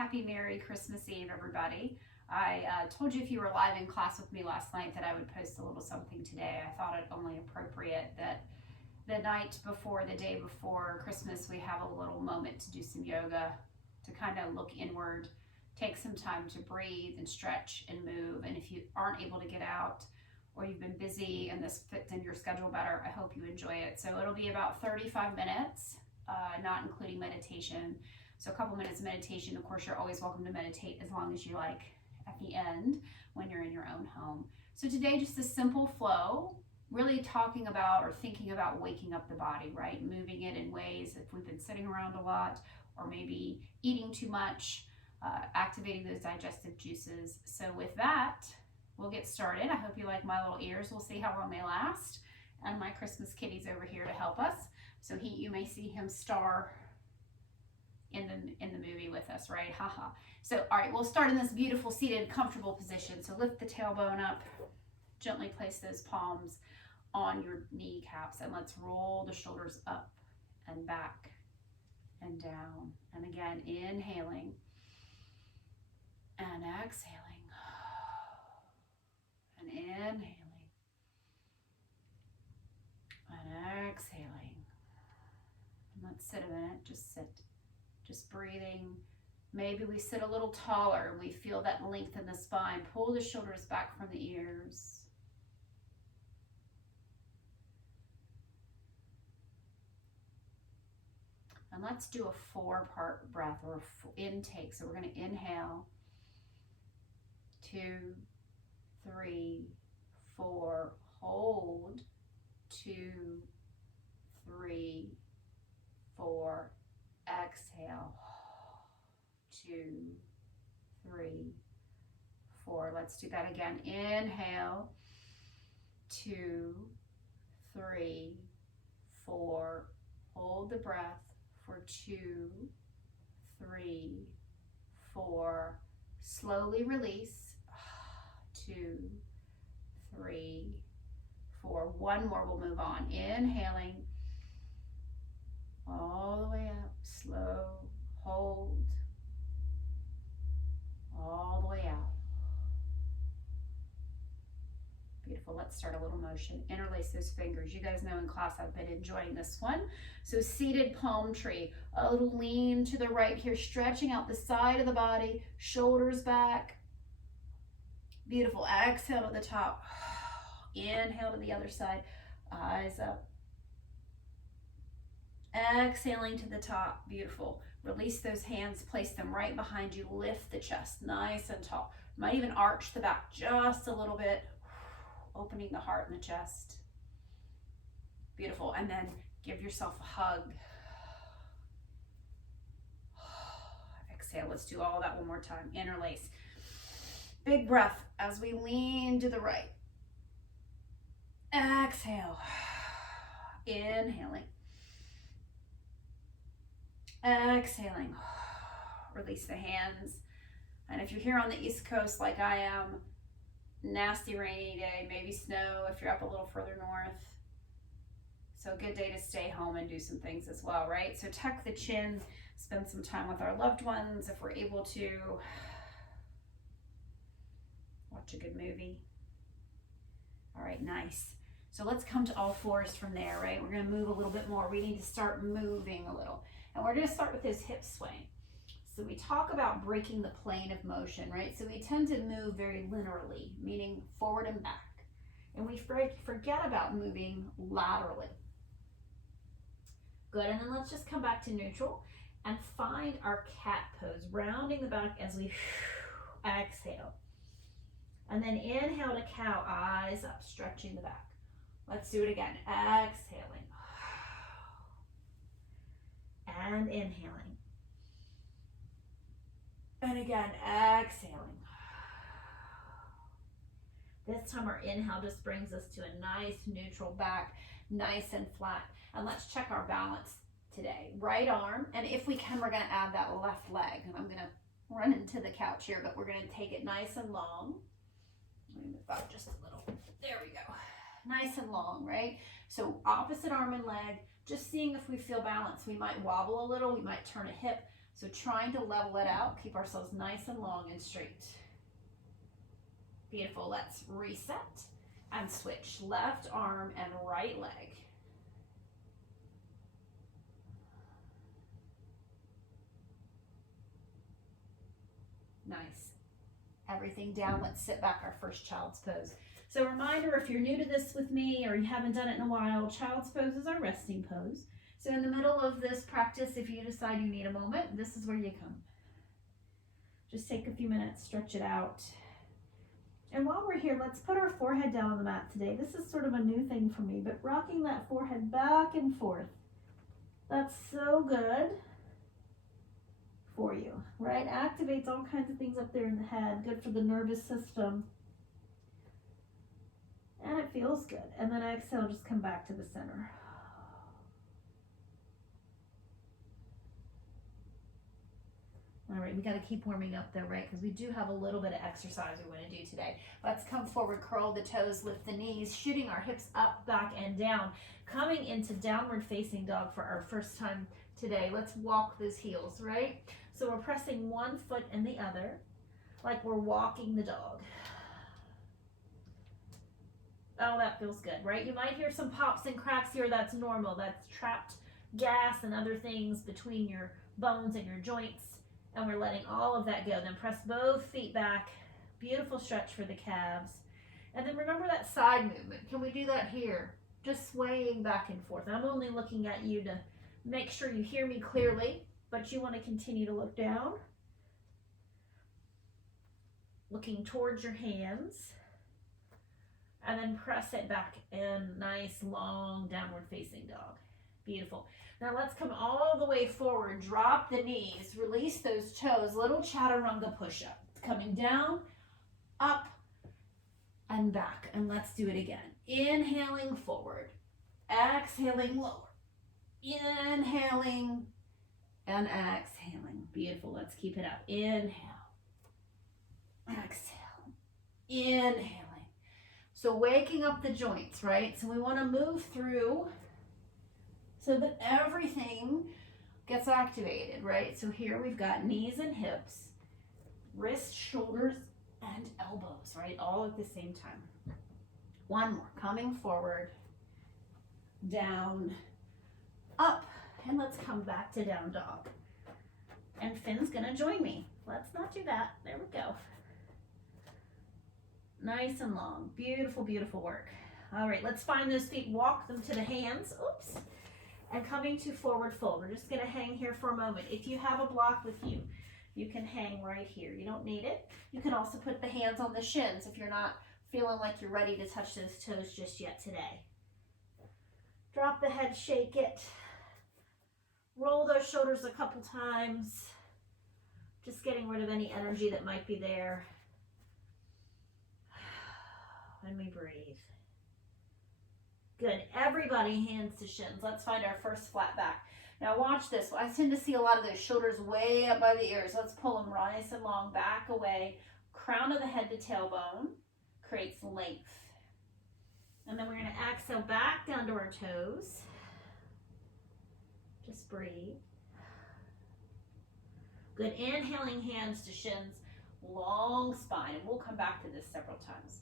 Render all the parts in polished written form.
Happy Merry Christmas Eve, everybody. I told you if you were live in class with me last night that I would post a little something today. I thought it only appropriate that the night before, the day before Christmas, we have a little moment to do some yoga, to kind of look inward, take some time to breathe and stretch and move. And if you aren't able to get out or you've been busy and this fits in your schedule better, I hope you enjoy it. So it'll be about 35 minutes, not including meditation. So a couple minutes of meditation. Of course, you're always welcome to meditate as long as you like at the end when you're in your own home. So today, just a simple flow, really talking about or thinking about waking up the body, right? Moving it in ways, if we've been sitting around a lot or maybe eating too much, activating those digestive juices. So with that, we'll get started. I hope you like my little ears. We'll see how long they last. And my Christmas kitty's over here to help us. So you may see him star in the movie with us, right? Haha. So, all right, we'll start in this beautiful seated, comfortable position. So lift the tailbone up, gently place those palms on your kneecaps, and let's roll the shoulders up and back and down. And again, inhaling and exhaling and inhaling and exhaling. And let's sit a minute, just sit. Just breathing. Maybe we sit a little taller and we feel that length in the spine. Pull the shoulders back from the ears. And let's do a 4-part breath or intake. So we're going to inhale. 2, 3, 4. Hold. 2, 3, 4. Exhale. 2, 3, 4. Let's do that again. Inhale. 2, 3, 4. Hold the breath for 2, 3, 4. Slowly release. 2, 3, 4. One more, we'll move on. Inhaling. All the way up, slow, hold, all the way out. Beautiful. Let's start a little motion. Interlace those fingers. You guys know in class I've been enjoying this one. So seated palm tree, a little lean to the right here, stretching out the side of the body, shoulders back. Beautiful. Exhale to the top. Inhale to the other side, eyes up. Exhaling to the top. Beautiful. Release those hands, place them right behind you, lift the chest nice and tall. Might even arch the back just a little bit, opening the heart and the chest. Beautiful. And then give yourself a hug. Exhale. Let's do all that one more time. Interlace. Big breath as we lean to the right. Exhale. Inhaling. Exhaling. Release the hands. And if you're here on the East Coast like I am, nasty rainy day, maybe snow if you're up a little further north. So a good day to stay home and do some things as well, right? So tuck the chin, spend some time with our loved ones if we're able to. Watch a good movie. All right, nice. So let's come to all fours from there, right? We're gonna move a little bit more. We need to start moving a little. And we're going to start with this hip swing. So we talk about breaking the plane of motion, right? So we tend to move very linearly, meaning forward and back. And we forget about moving laterally. Good, and then let's just come back to neutral and find our cat pose, rounding the back as we exhale. And then inhale to cow, eyes up, stretching the back. Let's do it again, exhaling. And inhaling. And again, exhaling. This time our inhale just brings us to a nice neutral back, nice and flat. And let's check our balance today. Right arm, and if we can, we're gonna add that left leg. And I'm gonna run into the couch here, but we're gonna take it nice and long. Let me move up just a little. There we go. Nice and long, right? So opposite arm and leg, just seeing if we feel balance. We might wobble a little, we might turn a hip. So trying to level it out, keep ourselves nice and long and straight. Beautiful. Let's reset and switch. Left arm and right leg. Nice. Everything down. Let's sit back, our first child's pose. So reminder, if you're new to this with me or you haven't done it in a while, child's pose is our resting pose. So in the middle of this practice, if you decide you need a moment, this is where you come. Just take a few minutes, stretch it out. And while we're here, let's put our forehead down on the mat today. This is sort of a new thing for me, but rocking that forehead back and forth. That's so good for you, right? Activates all kinds of things up there in the head, good for the nervous system. And it feels good. And then exhale, just come back to the center. All right, we got to keep warming up though, right? Because we do have a little bit of exercise we want to do today. Let's come forward, curl the toes, lift the knees, shooting our hips up, back, and down. Coming into downward facing dog for our first time today. Let's walk those heels, right? So we're pressing one foot and the other, like we're walking the dog. Oh, that feels good, right? You might hear some pops and cracks here. That's normal. That's trapped gas and other things between your bones and your joints. And we're letting all of that go. Then press both feet back. Beautiful stretch for the calves. And then remember that side movement. Can we do that here? Just swaying back and forth. I'm only looking at you to make sure you hear me clearly, but you want to continue to look down. Looking towards your hands. And then press it back in nice, long, downward facing dog. Beautiful. Now let's come all the way forward. Drop the knees. Release those toes. Little Chaturanga push-up. Coming down, up, and back. And let's do it again. Inhaling forward. Exhaling lower. Inhaling and exhaling. Beautiful. Let's keep it up. Inhale. Exhale. Inhaling. So waking up the joints, right? So we want to move through so that everything gets activated, right? So here we've got knees and hips, wrists, shoulders, and elbows, right? All at the same time. One more. Coming forward, down, up, and let's come back to down dog. And Finn's gonna join me. Let's not do that. There we go. Nice and long. Beautiful, beautiful work. All right, let's find those feet, walk them to the hands. Oops. And coming to forward fold. We're just going to hang here for a moment. If you have a block with you, you can hang right here. You don't need it. You can also put the hands on the shins if you're not feeling like you're ready to touch those toes just yet today. Drop the head, shake it. Roll those shoulders a couple times. Just getting rid of any energy that might be there. And we breathe. Good. Everybody, hands to shins. Let's find our first flat back. Now watch this. I tend to see a lot of those shoulders way up by the ears. Let's pull them nice and long, back away. Crown of the head to tailbone creates length. And then we're going to exhale back down to our toes. Just breathe. Good. Inhaling, hands to shins, long spine. And we'll come back to this several times.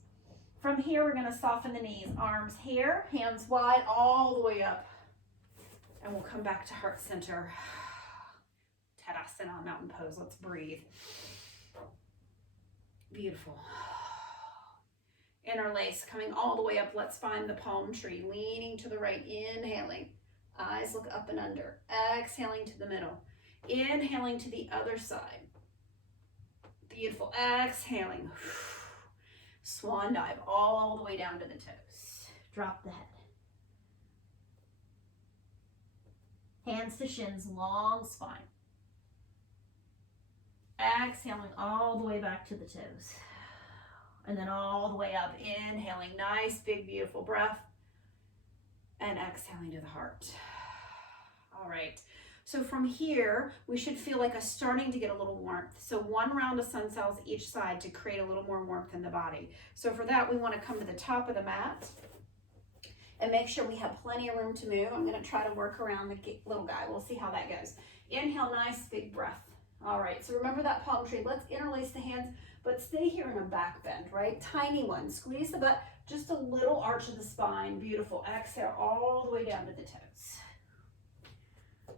From here, we're going to soften the knees. Arms here, hands wide, all the way up. And we'll come back to heart center. Tadasana, mountain pose. Let's breathe. Beautiful. Interlace, coming all the way up. Let's find the palm tree. Leaning to the right, inhaling. Eyes look up and under. Exhaling to the middle. Inhaling to the other side. Beautiful. Exhaling. Swan dive all the way down to the toes. Drop the head. Hands to shins, long spine. Exhaling all the way back to the toes. And then all the way up. Inhaling, nice, big, beautiful breath. And exhaling to the heart. All right. So from here, we should feel like us starting to get a little warmth. So one round of sun cells each side to create a little more warmth in the body. So for that, we want to come to the top of the mat and make sure we have plenty of room to move. I'm going to try to work around the little guy. We'll see how that goes. Inhale, nice big breath. All right, so remember that palm tree. Let's interlace the hands, but stay here in a back bend, right? Tiny one. Squeeze the butt, just a little arch of the spine. Beautiful. Exhale all the way down to the toes.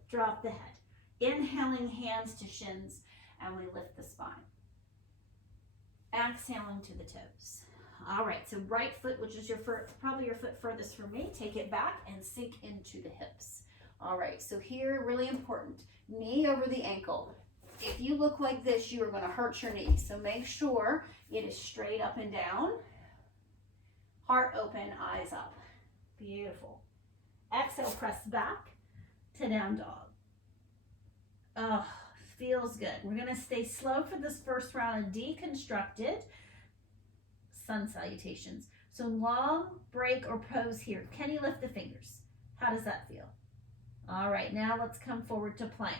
Drop the head. Inhaling, hands to shins, and we lift the spine. Exhaling to the toes. All right, so right foot, which is probably your foot furthest from me, take it back and sink into the hips. All right, so here, really important, knee over the ankle. If you look like this, you are going to hurt your knee. So make sure it is straight up and down. Heart open, eyes up. Beautiful. Exhale, press back to down dog. Oh, feels good. We're going to stay slow for this first round of deconstructed sun salutations. So long break or pose here. Can you lift the fingers? How does that feel? All right, now let's come forward to plank.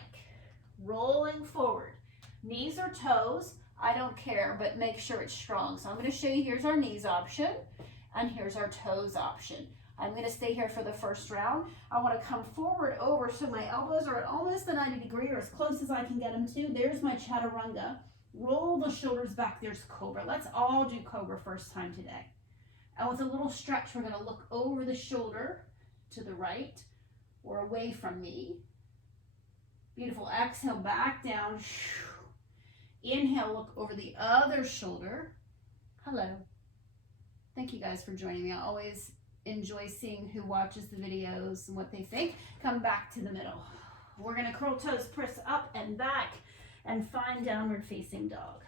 Rolling forward. Knees or toes, I don't care, but make sure it's strong. So I'm going to show you, here's our knees option, and here's our toes option. I'm going to stay here for the first round. I want to come forward over so my elbows are at almost the 90 degree or as close as I can get them to. There's my Chaturanga. Roll the shoulders back. There's Cobra. Let's all do Cobra first time today. And with a little stretch, we're going to look over the shoulder to the right or away from me. Beautiful. Exhale, back down. Inhale, look over the other shoulder. Hello. Thank you guys for joining me. I always enjoy seeing who watches the videos and what they think. Come back to the middle. We're going to curl toes, press up and back, and find downward facing dog.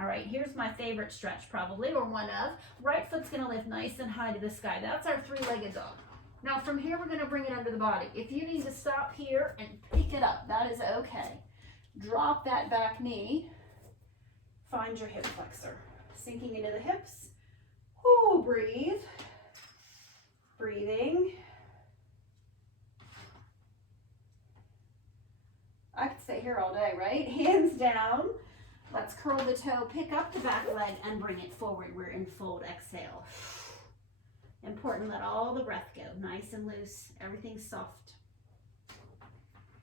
All right, here's my favorite stretch probably, or one of. Right foot's going to lift nice and high to the sky. That's our three-legged dog. Now from here, we're going to bring it under the body. If you need to stop here and pick it up, that is okay. Drop that back knee. Find your hip flexor. Sinking into the hips. Ooh, breathe. Breathing. I could stay here all day, right? Hands down. Let's curl the toe, pick up the back leg, and bring it forward. We're in fold. Exhale. Important, let all the breath go. Nice and loose. Everything's soft.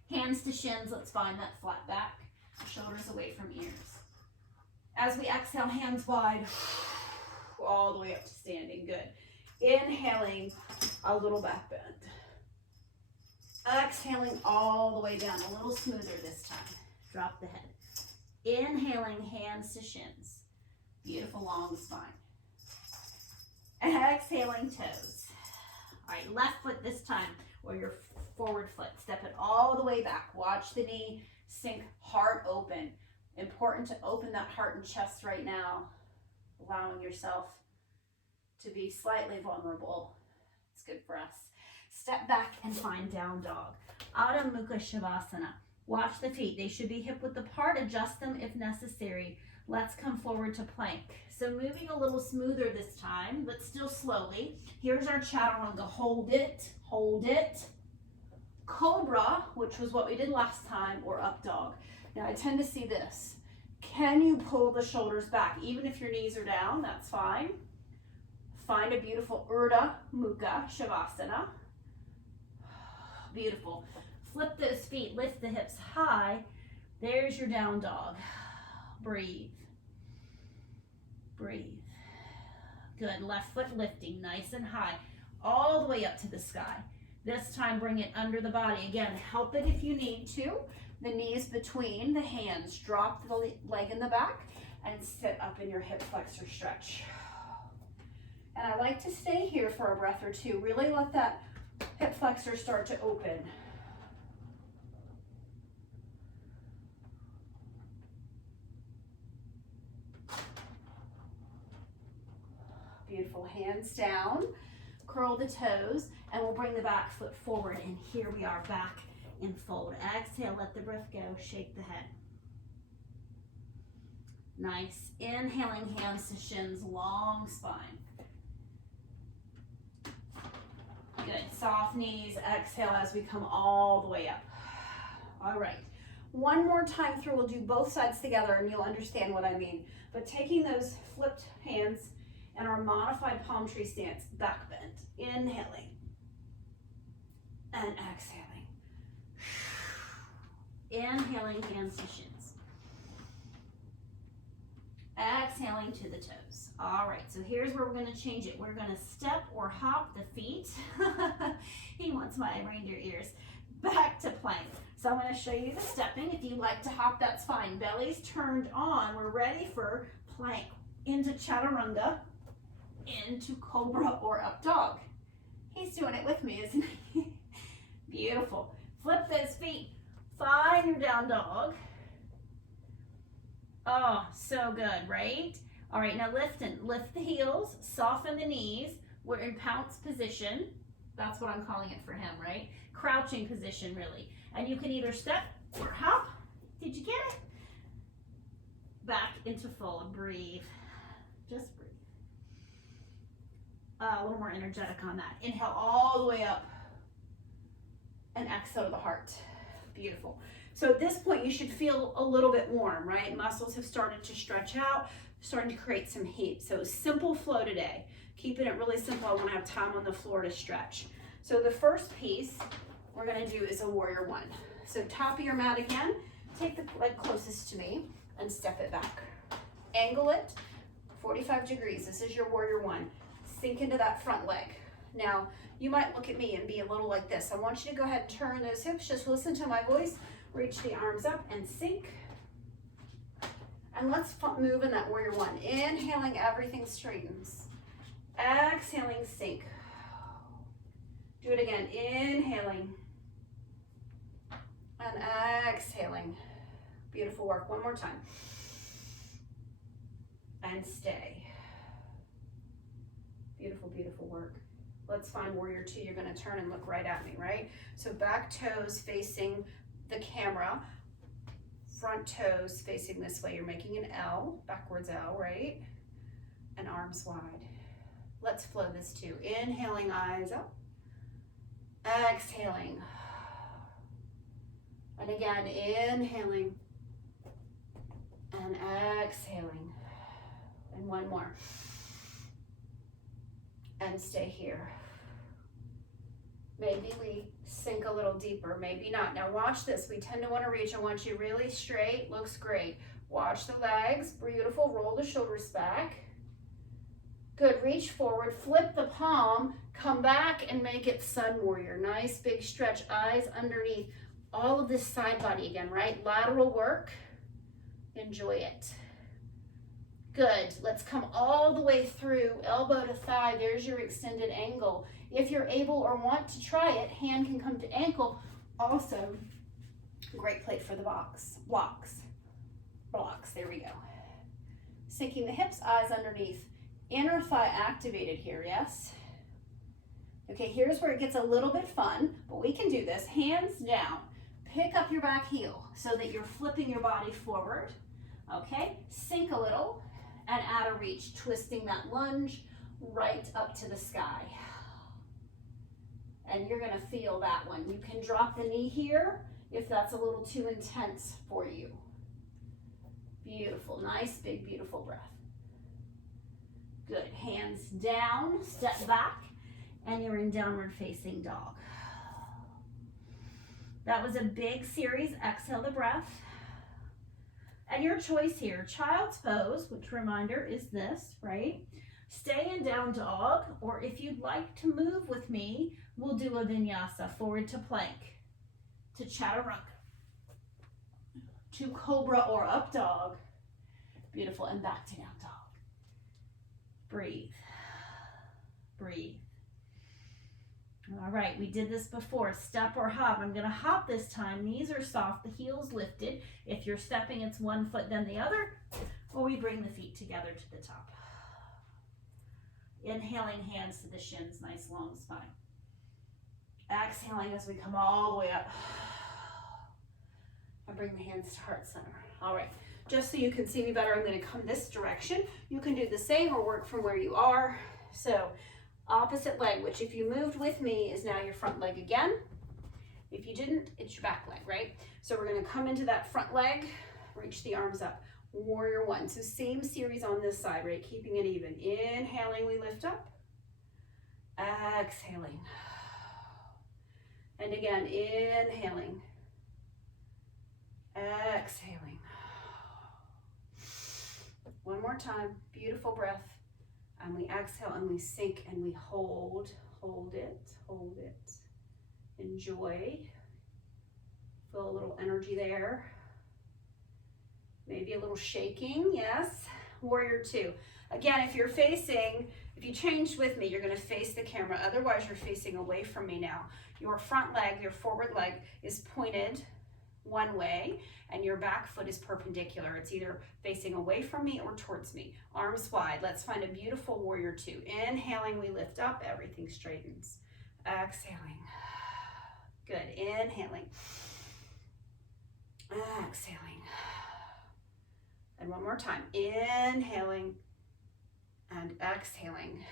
Hands to shins. Let's find that flat back. Shoulders away from ears. As we exhale, hands wide. All the way up to standing. Good. Inhaling, a little back bend. Exhaling all the way down. A little smoother this time. Drop the head. Inhaling, hands to shins. Beautiful long spine. Exhaling, toes. All right, left foot this time, or your forward foot. Step it all the way back. Watch the knee sink, heart open. Important to open that heart and chest right now, allowing yourself to be slightly vulnerable. It's good for us. Step back and find down dog. Adho Mukha Shavasana. Watch the feet. They should be hip width apart. Adjust them if necessary. Let's come forward to plank. So moving a little smoother this time, but still slowly. Here's our Chaturanga. Hold it, hold it. Cobra, which was what we did last time, or up dog. Now I tend to see this. Can you pull the shoulders back? Even if your knees are down, that's fine. Find a beautiful Urdhva Mukha Shavasana. Beautiful. Flip those feet, lift the hips high. There's your down dog. Breathe. Breathe. Good. Left foot lifting nice and high, all the way up to the sky. This time, bring it under the body. Again, help it if you need to. The knees between the hands. Drop the leg in the back and sit up in your hip flexor stretch. And I like to stay here for a breath or two. Really let that hip flexor start to open. Beautiful. Hands down. Curl the toes, and we'll bring the back foot forward. And here we are back in fold. Exhale, let the breath go. Shake the head. Nice. Inhaling, hands to shins, long spine. Good. Soft knees. Exhale as we come all the way up. All right. One more time through. We'll do both sides together, and you'll understand what I mean. But taking those flipped hands and our modified palm tree stance, back bend. Inhaling and exhaling. Inhaling, hands to shins. Exhaling to the toes. All right, so here's where we're going to change it. We're going to step or hop the feet. He wants my reindeer ears. Back to plank. So I'm going to show you the stepping. If you like to hop, that's fine. Belly's turned on. We're ready for plank. Into Chaturanga, into Cobra or up dog. He's doing it with me, isn't he? Beautiful. Flip those feet. Find your down dog. Oh, so good, right? All right, now lift the heels, soften the knees. We're in pounce position. That's what I'm calling it for him, right? Crouching position, really. And you can either step or hop. Did you get it? Back into full. Breathe. Just breathe. A little more energetic on that. Inhale all the way up. And exhale to the heart. Beautiful. So at this point, you should feel a little bit warm, right? Muscles have started to stretch out, starting to create some heat. So simple flow today. Keeping it really simple. I want to have time on the floor to stretch. So the first piece we're going to do is a warrior one. So top of your mat again. Take the leg closest to me and step it back. Angle it 45 degrees. This is your warrior one. Sink into that front leg. Now, you might look at me and be a little like this. I want you to go ahead and turn those hips. Just listen to my voice. Reach the arms up and sink. And let's move in that warrior one. Inhaling, everything straightens. Exhaling, sink. Do it again. Inhaling. And exhaling. Beautiful work. One more time. And stay. Beautiful, beautiful work. Let's find warrior two. You're going to turn and look right at me, right? So back toes facing the camera. Front toes facing this way. You're making an L, backwards L, right? And arms wide. Let's flow this too. Inhaling, eyes up. Exhaling. And again, inhaling. And exhaling. And one more. And stay here. Maybe we sink a little deeper, maybe not. Now watch this. We tend to want to reach. I want you really straight. Looks great. Watch the legs. Beautiful. Roll the shoulders back. Good. Reach forward. Flip the palm. Come back and make it sun warrior. Nice big stretch. Eyes underneath. All of this side body again, right? Lateral work. Enjoy it. Good. Let's come all the way through, elbow to thigh. There's your extended angle. If you're able or want to try it, hand can come to ankle. Also, great plate for the blocks. There we go. Sinking the hips, eyes underneath. Inner thigh activated here, yes? Okay, here's where it gets a little bit fun, but we can do this. Hands down. Pick up your back heel so that you're flipping your body forward. Okay, sink a little. And out of reach, twisting that lunge right up to the sky. And you're gonna feel that one. You can drop the knee here if that's a little too intense for you. Beautiful, nice, big, beautiful breath. Good, hands down, step back, and you're in downward facing dog. That was a big series. Exhale the breath. And your choice here, child's pose, which reminder is this, right? Stay in down dog, or if you'd like to move with me, we'll do a vinyasa, forward to plank, to chaturanga, to cobra or up dog. Beautiful, and back to down dog. Breathe, breathe. All right, we did this before, step or hop. I'm gonna hop this time. Knees are soft, the heels lifted. If you're stepping, it's one foot then the other, or we bring the feet together to the top. Inhaling, hands to the shins, nice long spine. Exhaling as we come all the way up. I bring the hands to heart center. All right, just so you can see me better, I'm gonna come this direction. You can do the same or work from where you are. So, opposite leg, which if you moved with me is now your front leg again. If you didn't, it's your back leg, right? So we're gonna come into that front leg, reach the arms up. Warrior one, so same series on this side, right? Keeping it even. Inhaling, we lift up. Exhaling. And again, inhaling. Exhaling. One more time, beautiful breath. And we exhale and we sink and we hold it, hold it. Enjoy. Feel a little energy there. Maybe a little shaking, yes. Warrior two. Again, if you changed with me, you're gonna face the camera. Otherwise, you're facing away from me now. Your front leg, your forward leg is pointed one way and your back foot is perpendicular. It's either facing away from me or towards me. Arms wide. Let's find a beautiful warrior two. Inhaling, we lift up, everything straightens. Exhaling. Good. Inhaling. Exhaling. And one more time. Inhaling and exhaling.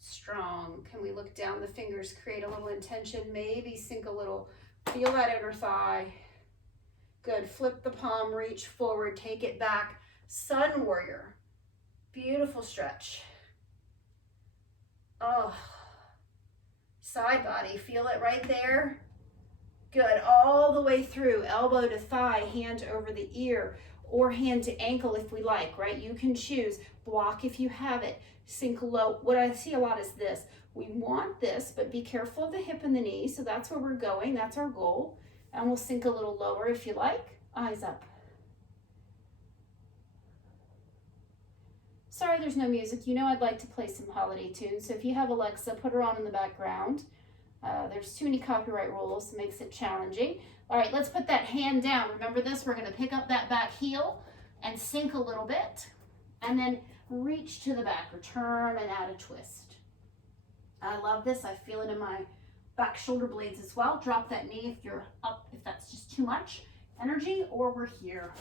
Strong. Can we look down the fingers, create a little intention, maybe sink a little. Feel that inner thigh. Good. Flip the palm, reach forward, take it back. Sun warrior. Beautiful stretch. Oh. Side body. Feel it right there. Good. All the way through. Elbow to thigh, hand over the ear, or hand to ankle if we like, right? You can choose. Block if you have it. Sink low. What I see a lot is this. We want this, but be careful of the hip and the knee. So that's where we're going. That's our goal. And we'll sink a little lower if you like. Eyes up. Sorry, there's no music. You know I'd like to play some holiday tunes. So if you have Alexa, put her on in the background. There's too many copyright rules. It makes it challenging. All right, let's put that hand down. Remember this, we're gonna pick up that back heel and sink a little bit. And then reach to the back, return and add a twist. I love this. I feel it in my back shoulder blades as well. Drop that knee if you're up, if that's just too much energy, or we're here.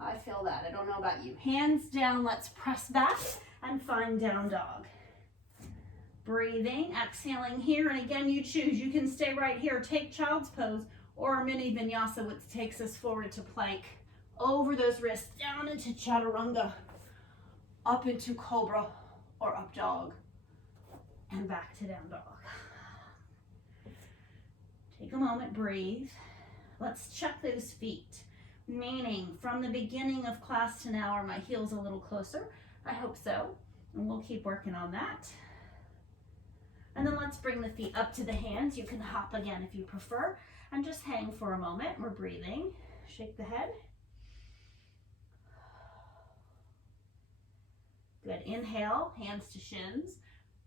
I feel that. I don't know about you. Hands down, let's press back and find down dog. Breathing, exhaling here, and again, you choose. You can stay right here, take child's pose, or mini vinyasa, which takes us forward to plank. Over those wrists, down into chaturanga, up into cobra, or up dog, and back to down dog. Take a moment, breathe. Let's check those feet. Meaning, from the beginning of class to now, are my heels a little closer? I hope so, and we'll keep working on that. And then let's bring the feet up to the hands. You can hop again if you prefer, and just hang for a moment. We're breathing. Shake the head. Good. Inhale, hands to shins,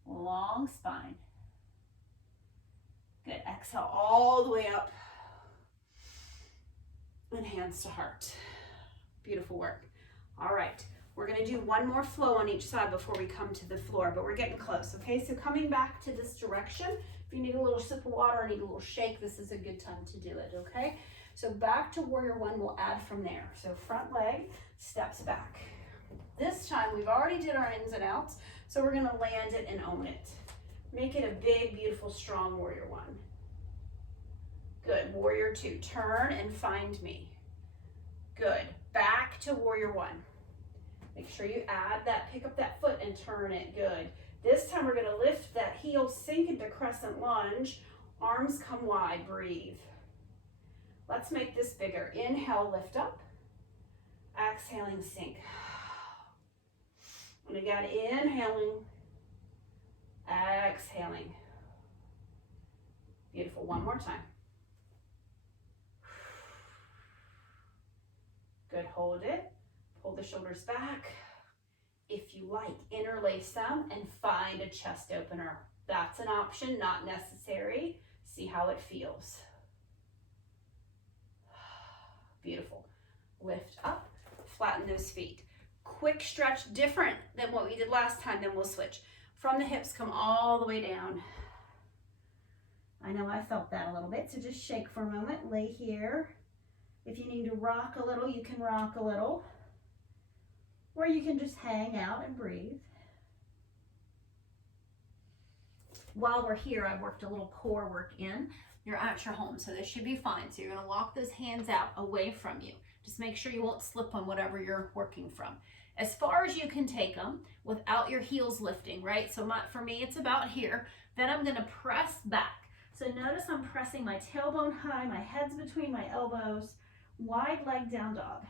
long spine. Good. Exhale all the way up. And hands to heart. Beautiful work. All right. We're going to do one more flow on each side before we come to the floor, but we're getting close, okay? So coming back to this direction, if you need a little sip of water or need a little shake, this is a good time to do it, okay? So back to warrior one, we'll add from there. So front leg steps back. This time we've already did our ins and outs, so we're going to land it and own it. Make it a big, beautiful, strong warrior one. Good. Warrior two. Turn and find me. Good. Back to warrior one. Make sure you add that, pick up that foot and turn it. Good. This time we're going to lift that heel, sink into crescent lunge. Arms come wide. Breathe. Let's make this bigger. Inhale, lift up. Exhaling, sink. And again, inhaling. Exhaling. Beautiful. One more time. Good. Hold it. Pull the shoulders back. If you like, interlace them and find a chest opener. That's an option, not necessary. See how it feels. Beautiful. Lift up, flatten those feet. Quick stretch, different than what we did last time, then we'll switch. From the hips, come all the way down. I know I felt that a little bit, so just shake for a moment. Lay here. If you need to rock a little, you can rock a little. Or you can just hang out and breathe. While we're here, I've worked a little core work in. You're at your home, so this should be fine. So you're gonna walk those hands out away from you. Just make sure you won't slip on whatever you're working from. As far as you can take them without your heels lifting, right? So for me, it's about here. Then I'm gonna press back. So notice I'm pressing my tailbone high, my head's between my elbows, wide leg down dog.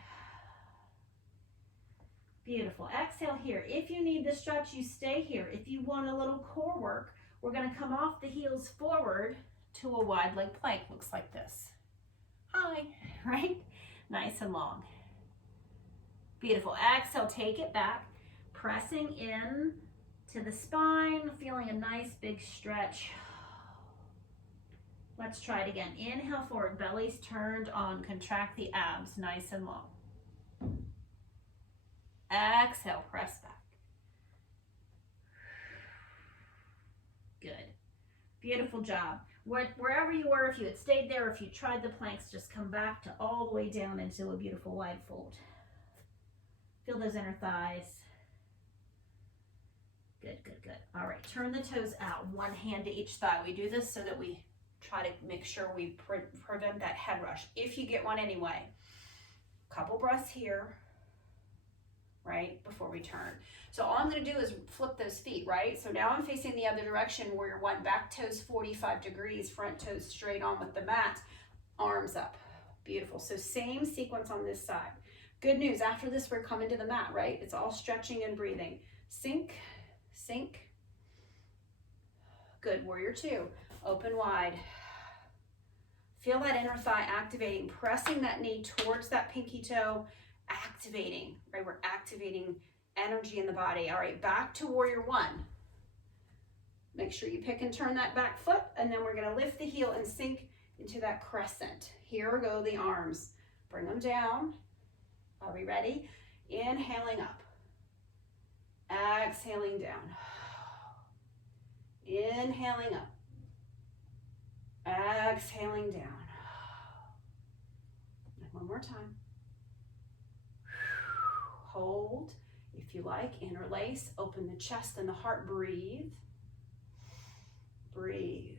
Beautiful. Exhale here. If you need the stretch, you stay here. If you want a little core work, we're going to come off the heels forward to a wide leg plank. Looks like this. Hi, right? Nice and long. Beautiful. Exhale, take it back. Pressing in to the spine, feeling a nice big stretch. Let's try it again. Inhale forward, belly's turned on. Contract the abs, nice and long. Exhale, press back. Good. Beautiful job. Wherever you were, if you had stayed there, if you tried the planks, just come back to all the way down into a beautiful wide fold. Feel those inner thighs. Good, good, good. All right, turn the toes out, one hand to each thigh. We do this so that we try to make sure we prevent that head rush. If you get one anyway, couple breaths here, right, before we turn. So all I'm going to do is flip those feet, right? So now I'm facing the other direction where you're one, back toes 45 degrees, front toes straight on with the mat, arms up. Beautiful. So same sequence on this side. Good news, after this we're coming to the mat, right? It's all stretching and breathing. Sink, sink. Good, warrior two. Open wide. Feel that inner thigh activating, pressing that knee towards that pinky toe, activating, right? We're activating energy in the body. All right, back to warrior one. Make sure you pick and turn that back foot, and then we're gonna lift the heel and sink into that crescent. Here go the arms. Bring them down. Are we ready? Inhaling up. Exhaling down. Inhaling up. Exhaling down. And one more time. Hold. If you like, interlace. Open the chest and the heart. Breathe. Breathe.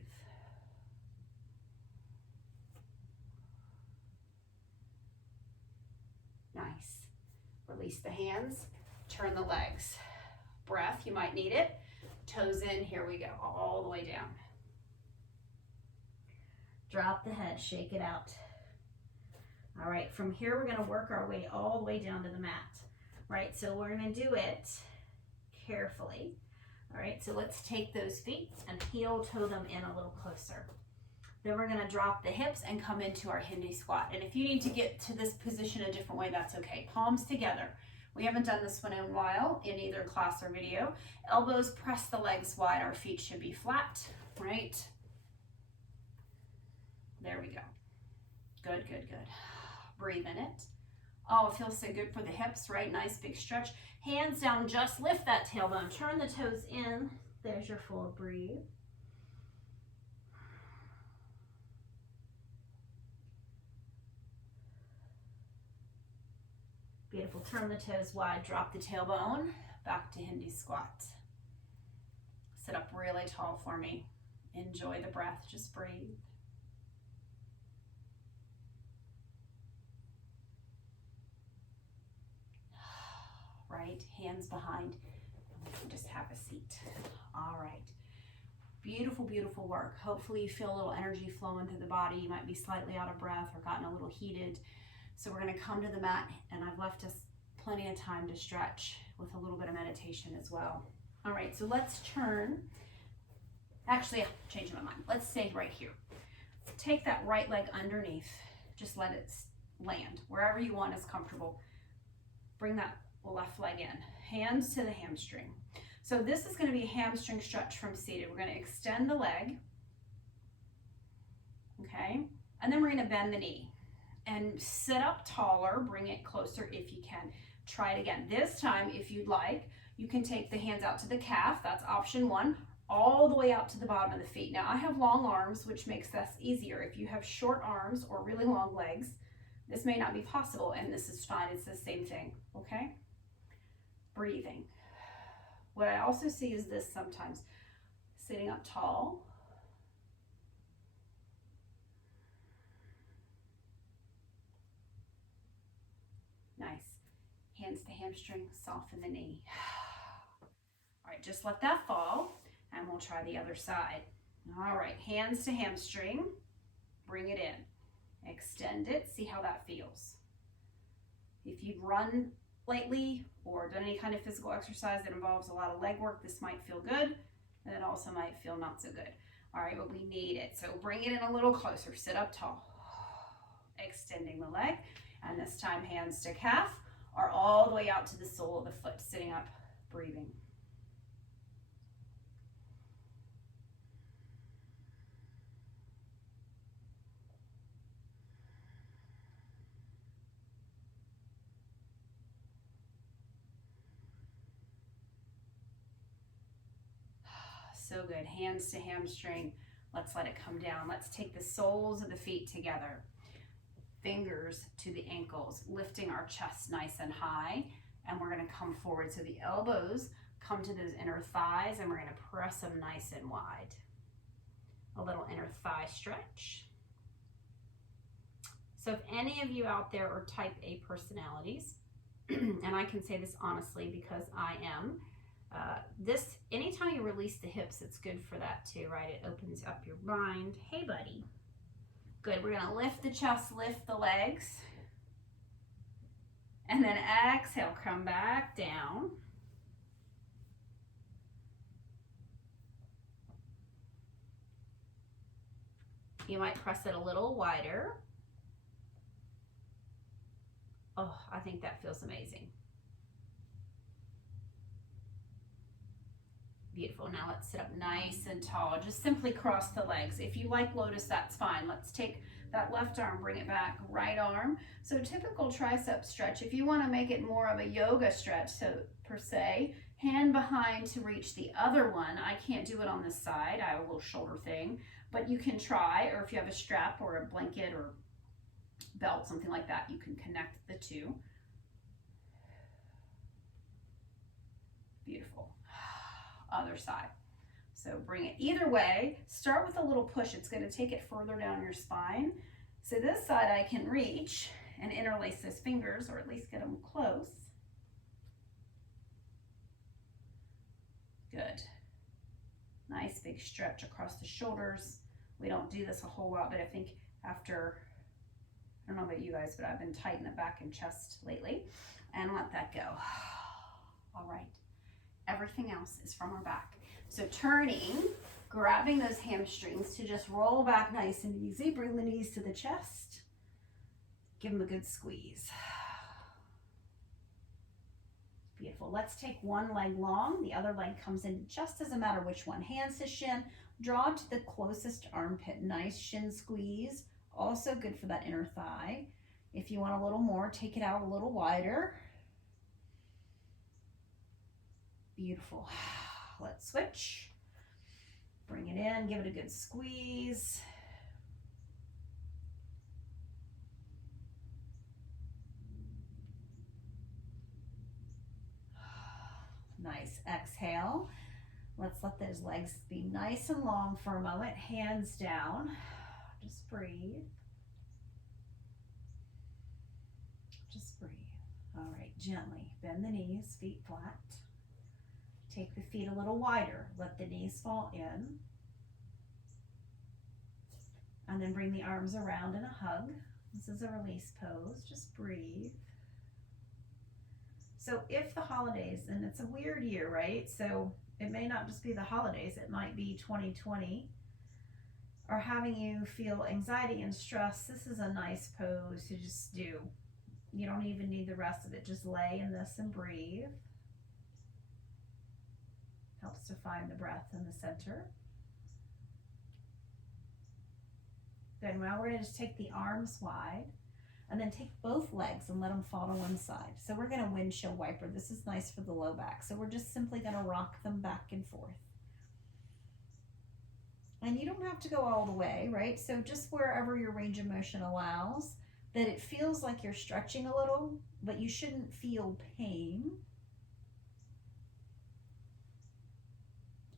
Nice. Release the hands. Turn the legs. Breath, you might need it. Toes in, here we go, all the way down. Drop the head, shake it out. All right, from here we're gonna work our way all the way down to the mat. Right, so we're gonna do it carefully. All right, so let's take those feet and heel toe them in a little closer. Then we're gonna drop the hips and come into our Hindi squat. And if you need to get to this position a different way, that's okay. Palms together. We haven't done this one in a while in either class or video. Elbows press the legs wide. Our feet should be flat, right? There we go. Good, good, good. Breathe in it. Oh, it feels so good for the hips, right? Nice big stretch. Hands down, just lift that tailbone. Turn the toes in. There's your full breathe. Beautiful. Turn the toes wide, drop the tailbone, back to Hindi squat. Sit up really tall for me. Enjoy the breath, just breathe. Right, hands behind, and we can just have a seat. All right. Beautiful, beautiful work. Hopefully you feel a little energy flowing through the body. You might be slightly out of breath or gotten a little heated. So we're gonna come to the mat, and I've left us plenty of time to stretch with a little bit of meditation as well. All right, so let's turn. Actually, I'm changing my mind. Let's stay right here. Take that right leg underneath. Just let it land. Wherever you want is comfortable. Bring that left leg in. Hands to the hamstring. So this is gonna be a hamstring stretch from seated. We're gonna extend the leg, okay? And then we're gonna bend the knee. And sit up taller, bring it closer if you can. Try it again. This time, if you'd like, you can take the hands out to the calf, that's option one, all the way out to the bottom of the feet. Now I have long arms, which makes this easier. If you have short arms or really long legs, this may not be possible, and this is fine, it's the same thing, okay? Breathing. What I also see is this sometimes, sitting up tall, nice. Hands to hamstring, soften the knee. All right, just let that fall, and we'll try the other side. All right, hands to hamstring. Bring it in. Extend it. See how that feels. If you've run lately or done any kind of physical exercise that involves a lot of leg work, this might feel good. And it also might feel not so good. All right, but we need it. So bring it in a little closer. Sit up tall. Extending the leg. And this time, hands to calf or all the way out to the sole of the foot. Sitting up, breathing. So good. Hands to hamstring. Let's let it come down. Let's take the soles of the feet together. Fingers to the ankles, lifting our chest nice and high. And we're going to come forward. So the elbows come to those inner thighs and we're going to press them nice and wide. A little inner thigh stretch. So if any of you out there are type A personalities, and I can say this honestly because I am, anytime you release the hips, it's good for that too, right? It opens up your mind. Hey, buddy. Good. We're going to lift the chest, lift the legs. And then exhale, come back down. You might press it a little wider. Oh, I think that feels amazing. Beautiful. Now let's sit up nice and tall. Just simply cross the legs. If you like lotus, that's fine. Let's take that left arm, bring it back, right arm. So typical tricep stretch. If you want to make it more of a yoga stretch, so per se, hand behind to reach the other one. I can't do it on this side. I have a little shoulder thing, but you can try, or if you have a strap or a blanket or belt, something like that, you can connect the two. Beautiful. Other side. So bring it either way. Start with a little push. It's going to take it further down your spine. So this side I can reach and interlace those fingers, or at least get them close. Good. Nice big stretch across the shoulders. We don't do this a whole lot, but I think after, I don't know about you guys, but I've been tightening the back and chest lately. And let that go. All right. Everything else is from our back. So turning, grabbing those hamstrings to just roll back nice and easy. Bring the knees to the chest. Give them a good squeeze. Beautiful. Let's take one leg long. The other leg comes in. Just doesn't matter which one. Hands to shin. Draw to the closest armpit. Nice shin squeeze. Also good for that inner thigh. If you want a little more, take it out a little wider. Beautiful. Let's switch. Bring it in, give it a good squeeze. Nice. Exhale. Let's let those legs be nice and long for a moment. Hands down. Just breathe. Just breathe. All right, gently bend the knees, feet flat. Take the feet a little wider. Let the knees fall in. And then bring the arms around in a hug. This is a release pose. Just breathe. So if the holidays, and it's a weird year, right? So it may not just be the holidays. It might be 2020 are having you feel anxiety and stress. This is a nice pose to just do. You don't even need the rest of it. Just lay in this and breathe. Helps to find the breath in the center. Good. Now we're going to just take the arms wide and then take both legs and let them fall to one side. So we're going to windshield wiper. This is nice for the low back. So we're just simply going to rock them back and forth. And you don't have to go all the way, right? So just wherever your range of motion allows, that it feels like you're stretching a little, but you shouldn't feel pain.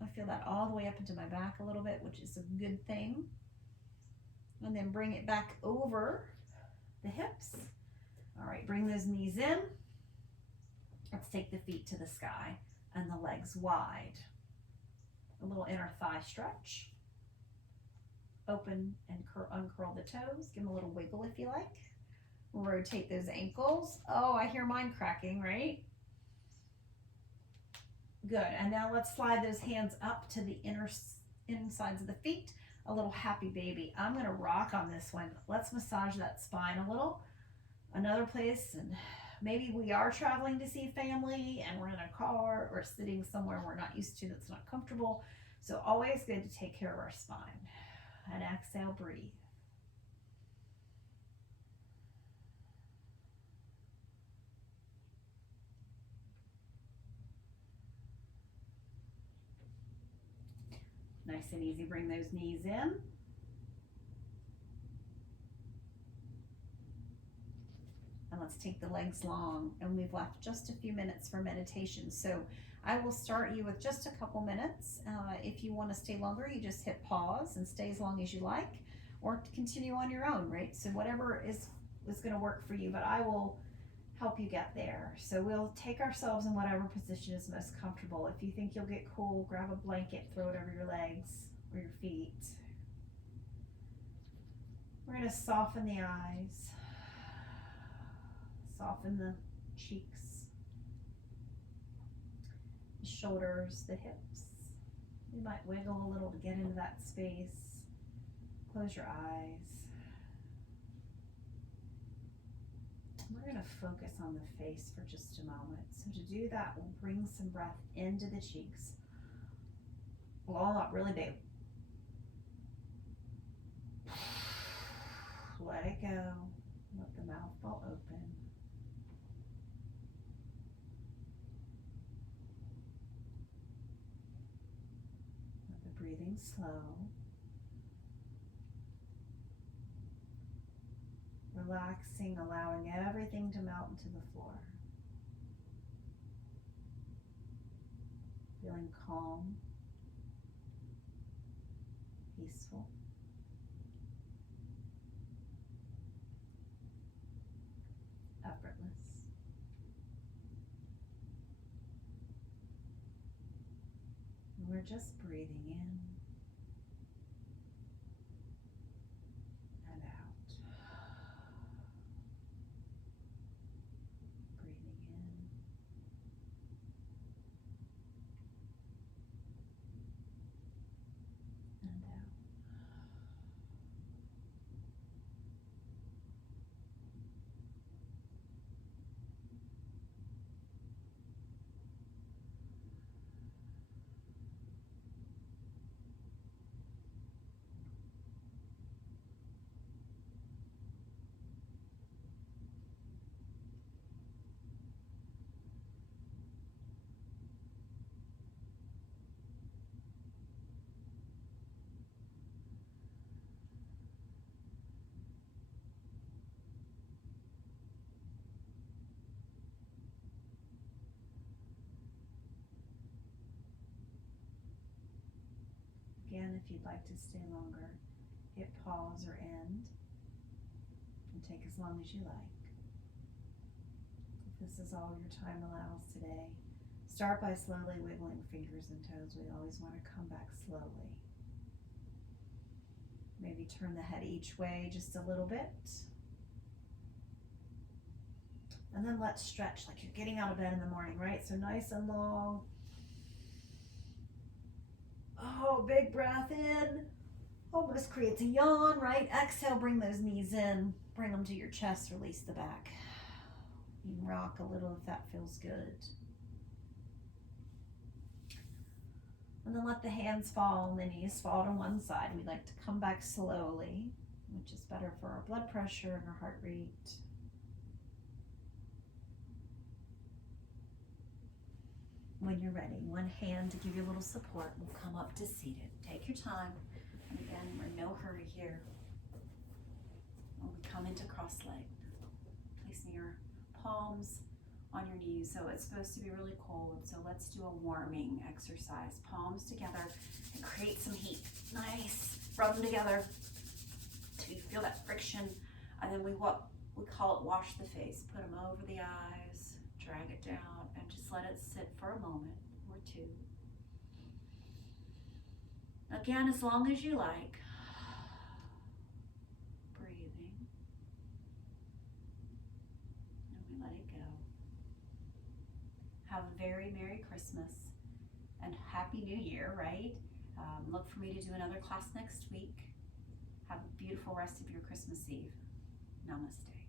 I feel that all the way up into my back a little bit, which is a good thing. And then bring it back over the hips. All right, bring those knees in. Let's take the feet to the sky and the legs wide. A little inner thigh stretch. open and uncurl the toes. Give them a little wiggle if you like. Rotate those ankles. Oh, I hear mine cracking, right? Good. And now let's slide those hands up to the insides of the feet. A little happy baby. I'm going to rock on this one. Let's massage that spine a little. Another place, and maybe we are traveling to see family and we're in a car or sitting somewhere we're not used to that's not comfortable. So always good to take care of our spine. And exhale, breathe. Nice and easy, bring those knees in. And let's take the legs long, and we've left just a few minutes for meditation. So I will start you with just a couple minutes. If you want to stay longer, you just hit pause and stay as long as you like, or continue on your own, right? So whatever is going to work for you, but I will help you get there. So we'll take ourselves in whatever position is most comfortable. If you think you'll get cool, grab a blanket, throw it over your legs or your feet. We're going to soften the eyes, soften the cheeks, the shoulders, the hips. You might wiggle a little to get into that space. Close your eyes. We're going to focus on the face for just a moment. So to do that, we'll bring some breath into the cheeks. Blow up really big. Let it go. Let the mouth fall open. Let the breathing slow. Relaxing, allowing everything to melt into the floor. Feeling calm, peaceful. Effortless. And we're just breathing in and out. Breathing in and out. Again, if you'd like to stay longer, hit pause or end and take as long as you like. If this is all your time allows today, start by slowly wiggling fingers and toes. We always want to come back slowly. Maybe turn the head each way just a little bit. And then let's stretch like you're getting out of bed in the morning, right? So nice and long. Oh, big breath in. Almost creates a yawn, right? Exhale, bring those knees in. Bring them to your chest, release the back. You can rock a little if that feels good. And then let the hands fall and the knees fall to one side. We like to come back slowly, which is better for our blood pressure and our heart rate. When you're ready, one hand to give you a little support. We'll come up to seated. Take your time. And again, we're in no hurry here. When we come into cross-legged, placing your palms on your knees. So it's supposed to be really cold. So let's do a warming exercise. Palms together and create some heat. Nice. Rub them together till you feel that friction. And then we call it wash the face. Put them over the eyes, drag it down, and just let it sit for a moment or two. Again, as long as you like. have a very Merry Christmas and Happy New Year, right? Look for me to do another class next week. Have a beautiful rest of your Christmas Eve. Namaste.